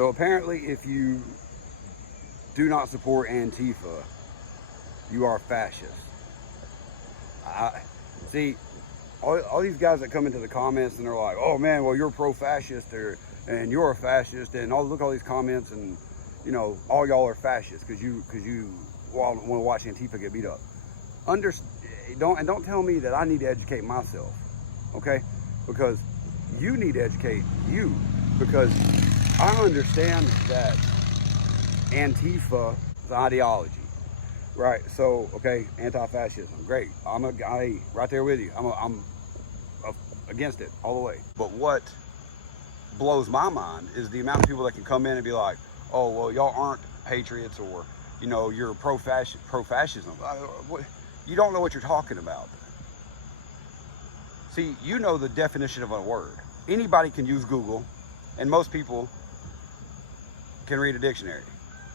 So apparently if you do not support Antifa, you are fascist. See, all these guys that come into the comments and they're like, oh man, well you're pro-fascist, and you're a fascist, and look at all these comments, and you know, all y'all are fascists because you want to watch Antifa get beat up. Don't tell me that I need to educate myself, okay? Because you need to educate you, because I understand that Antifa is ideology, right? So, okay, anti-fascism, great. I'm a guy right there with you. I'm against it all the way. But what blows my mind is the amount of people that can come in and be like, oh, well, y'all aren't patriots, or, you know, you're pro-fascism. You don't know what you're talking about. See, you know the definition of a word. Anybody can use Google, and most people can read a dictionary.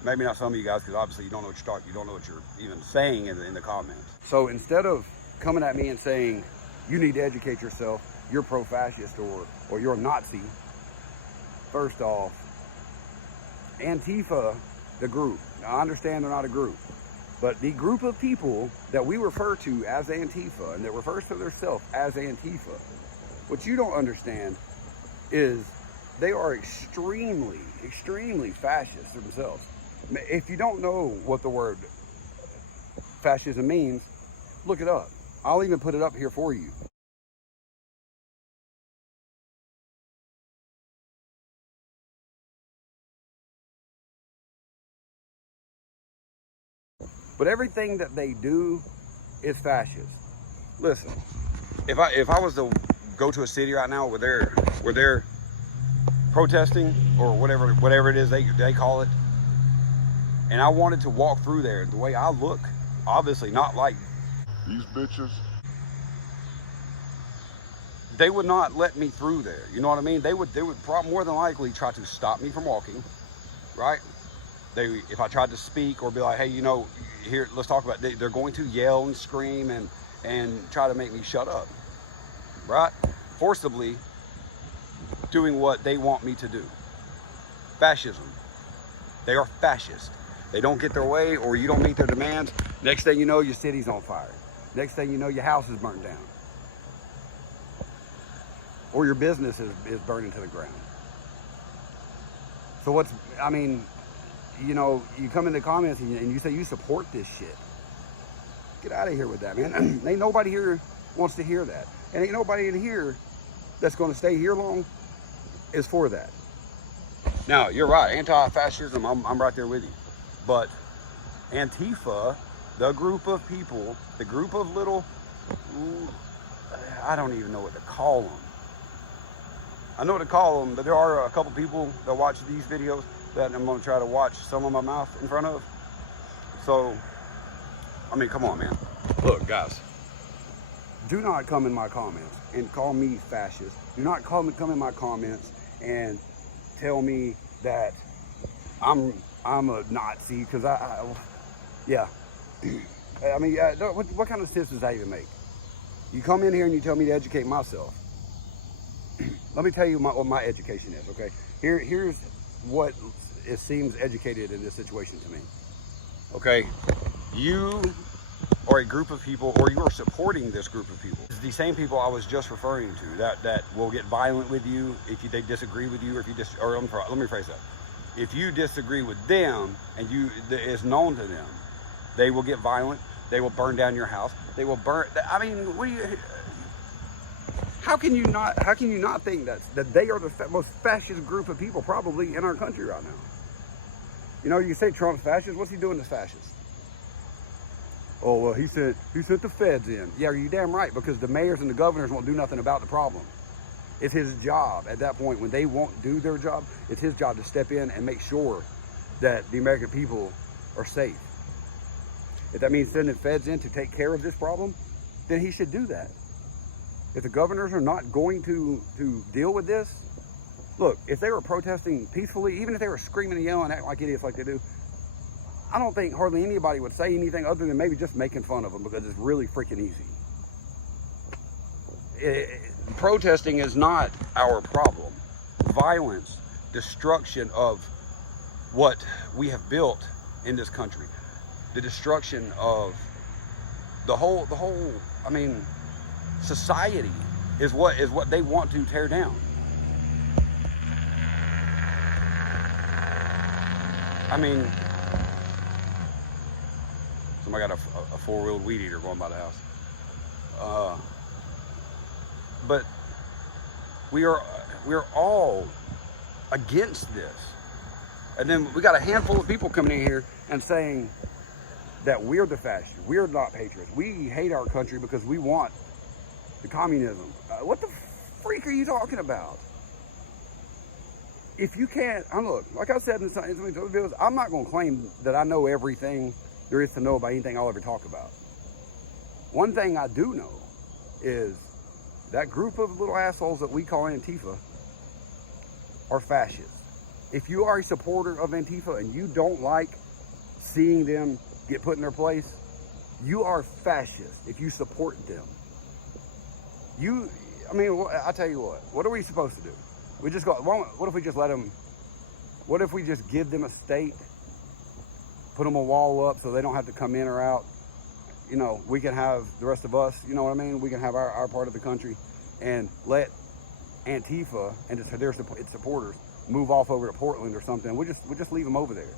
Maybe not some of you guys, because obviously you don't know what you're talking, you don't know what you're even saying in the comments. So instead of coming at me and saying, you need to educate yourself, you're pro-fascist, or you're a Nazi, first off, Antifa, the group, now I understand they're not a group, but the group of people that we refer to as Antifa, and that refers to themselves as Antifa, what you don't understand is they are extremely, extremely fascist themselves. If you don't know what the word fascism means, look it up. I'll even put it up here for you. But everything that they do is fascist. Listen, if I was to go to a city right now where they're protesting, or whatever it is they call it, and I wanted to walk through there, the way I look, obviously not like these bitches, they would not let me through there. You know what I mean? They would more than likely try to stop me from walking, right? If I tried to speak or be like, hey, you know, here, let's talk about it, they're going to yell and scream and try to make me shut up, right? Forcibly doing what they want me to do. Fascism. They are fascist. They don't get their way, or you don't meet their demands. Next thing you know, your city's on fire. Next thing you know, your house is burnt down. Or your business is burning to the ground. So you know, you come in the comments and you say you support this shit. Get out of here with that, man. Ain't nobody here wants to hear that. And ain't nobody in here that's going to stay here long is for that. Now, you're right, anti-fascism, I'm right there with you. But Antifa, the group of people, the group of little, I don't even know what to call them. I know what to call them, but there are a couple people that watch these videos that I'm going to try to watch some of my mouth in front of. So, I mean, come on, man. Look, guys, do not come in my comments and call me fascist. Do not come in my comments and tell me that I'm a Nazi, because yeah. I mean, what kind of sense does that even make? You come in here and you tell me to educate myself. Let me tell you what my education is, okay? Here's what it seems educated in this situation to me. Okay, you are a group of people, or you are supporting this group of people. It's the same people I was just referring to that will get violent with you if they disagree with you, or let me phrase that. If you disagree with them and it's known to them, they will get violent. They will burn down your house. They will burn. I mean, how can you not think that they are the most fascist group of people probably in our country right now? You know, you say Trump's fascist. What's he doing to fascists? Oh, well, he sent the feds in. Yeah, are you damn right? Because the mayors and the governors won't do nothing about the problem. It's his job at that point, when they won't do their job, it's his job to step in and make sure that the American people are safe. If that means sending feds in to take care of this problem, then he should do that. If the governors are not going to deal with this, look, if they were protesting peacefully, even if they were screaming and yelling, acting like idiots like they do, I don't think hardly anybody would say anything other than maybe just making fun of them, because it's really freaking easy. Protesting is not our problem. Violence, destruction of what we have built in this country, the destruction of the whole, I mean, society is what they want to tear down. I mean, somebody got a four-wheeled weed eater going by the house. But we are all against this. And then we got a handful of people coming in here and saying that we're the fascists, we're not patriots. We hate our country because we want the communism. What the freak are you talking about? If you can't, look, like I said in some of these other videos, I'm not going to claim that I know everything there is to know about anything I'll ever talk about. One thing I do know is that group of little assholes that we call Antifa are fascists. If you are a supporter of Antifa and you don't like seeing them get put in their place, you are fascist if you support them. I tell you what are we supposed to do? We just go, what if we just let them, what if we just give them a state, put them a wall up so they don't have to come in or out? You know, we can have the rest of us, you know what I mean? We can have our part of the country and let Antifa and its supporters move off over to Portland or something. We'll just leave them over there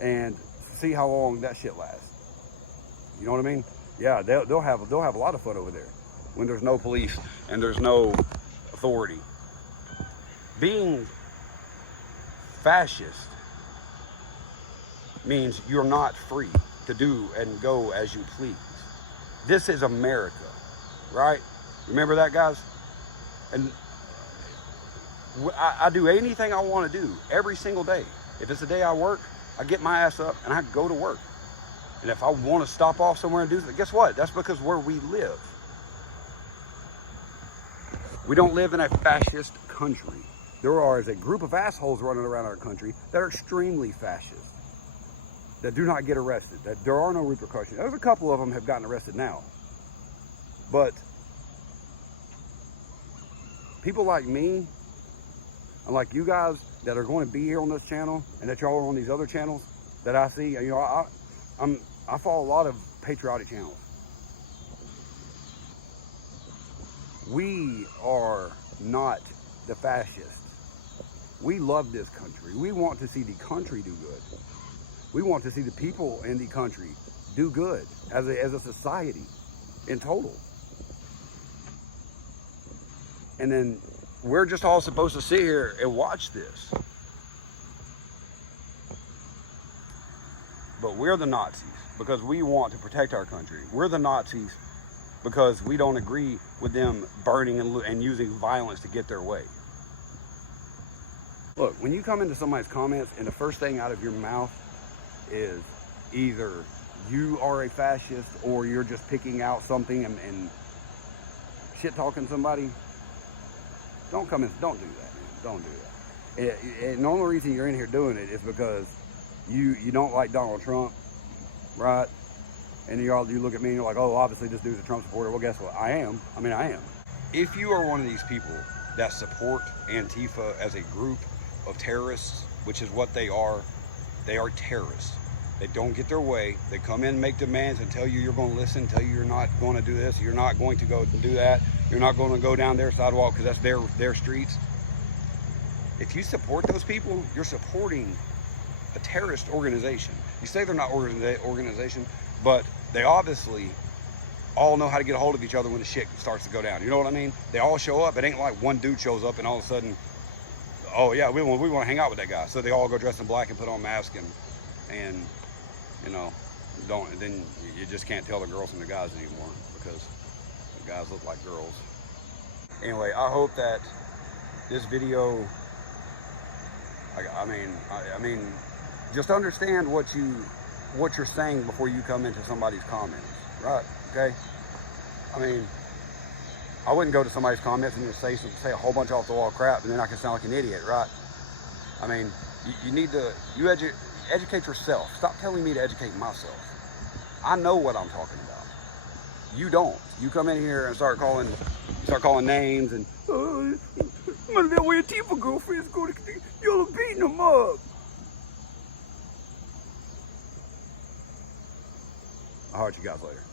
and see how long that shit lasts. You know what I mean? Yeah, they'll have a lot of fun over there when there's no police and there's no authority. Being fascist means you're not free to do and go as you please. This is America, right? Remember that, guys? And I do anything I want to do every single day. If it's a day I work, I get my ass up and I go to work. And if I want to stop off somewhere and do something, guess what? That's because where we live. We don't live in a fascist country. There is a group of assholes running around our country that are extremely fascist, that do not get arrested, that there are no repercussions. There's a couple of them have gotten arrested now. But people like me and like you guys that are going to be here on this channel and that y'all are on these other channels that I see, you know, I follow a lot of patriotic channels. We are not the fascists. We love this country. We want to see the country do good. We want to see the people in the country do good as a society in total. And then we're just all supposed to sit here and watch this. But we're the Nazis because we want to protect our country. We're the Nazis because we don't agree with them burning and using violence to get their way. Look, when you come into somebody's comments and the first thing out of your mouth is either you are a fascist or you're just picking out something and shit talking somebody, don't come in, don't do that, man. Don't do that. And the only reason you're in here doing it is because you don't like Donald Trump, right? And you look at me and you're like, oh, obviously this dude's a Trump supporter. Well, guess what? I am. If you are one of these people that support Antifa as a group of terrorists, which is what they are terrorists. They don't get their way. They come in and make demands and tell you you're going to listen, tell you you're not going to do this, you're not going to go do that, you're not going to go down their sidewalk because that's their streets. If you support those people, you're supporting a terrorist organization. You say they're not organization, but they obviously all know how to get a hold of each other when the shit starts to go down. You know what I mean? They all show up. It ain't like one dude shows up and all of a sudden, oh yeah, we want to hang out with that guy. So they all go dressed in black and put on masks and you know, then you just can't tell the girls from the guys anymore because the guys look like girls. Anyway, I hope that this video, I mean, just understand what you're saying before you come into somebody's comments, right? Okay. I mean, I wouldn't go to somebody's comments and just say a whole bunch off the wall crap, and then I can sound like an idiot, right? I mean, you need to educate yourself. Stop telling me to educate myself. I know what I'm talking about. You don't. You come in here and start calling names and that way Antifa girlfriend's going to y'all are beating them up. I'll talk to you guys later.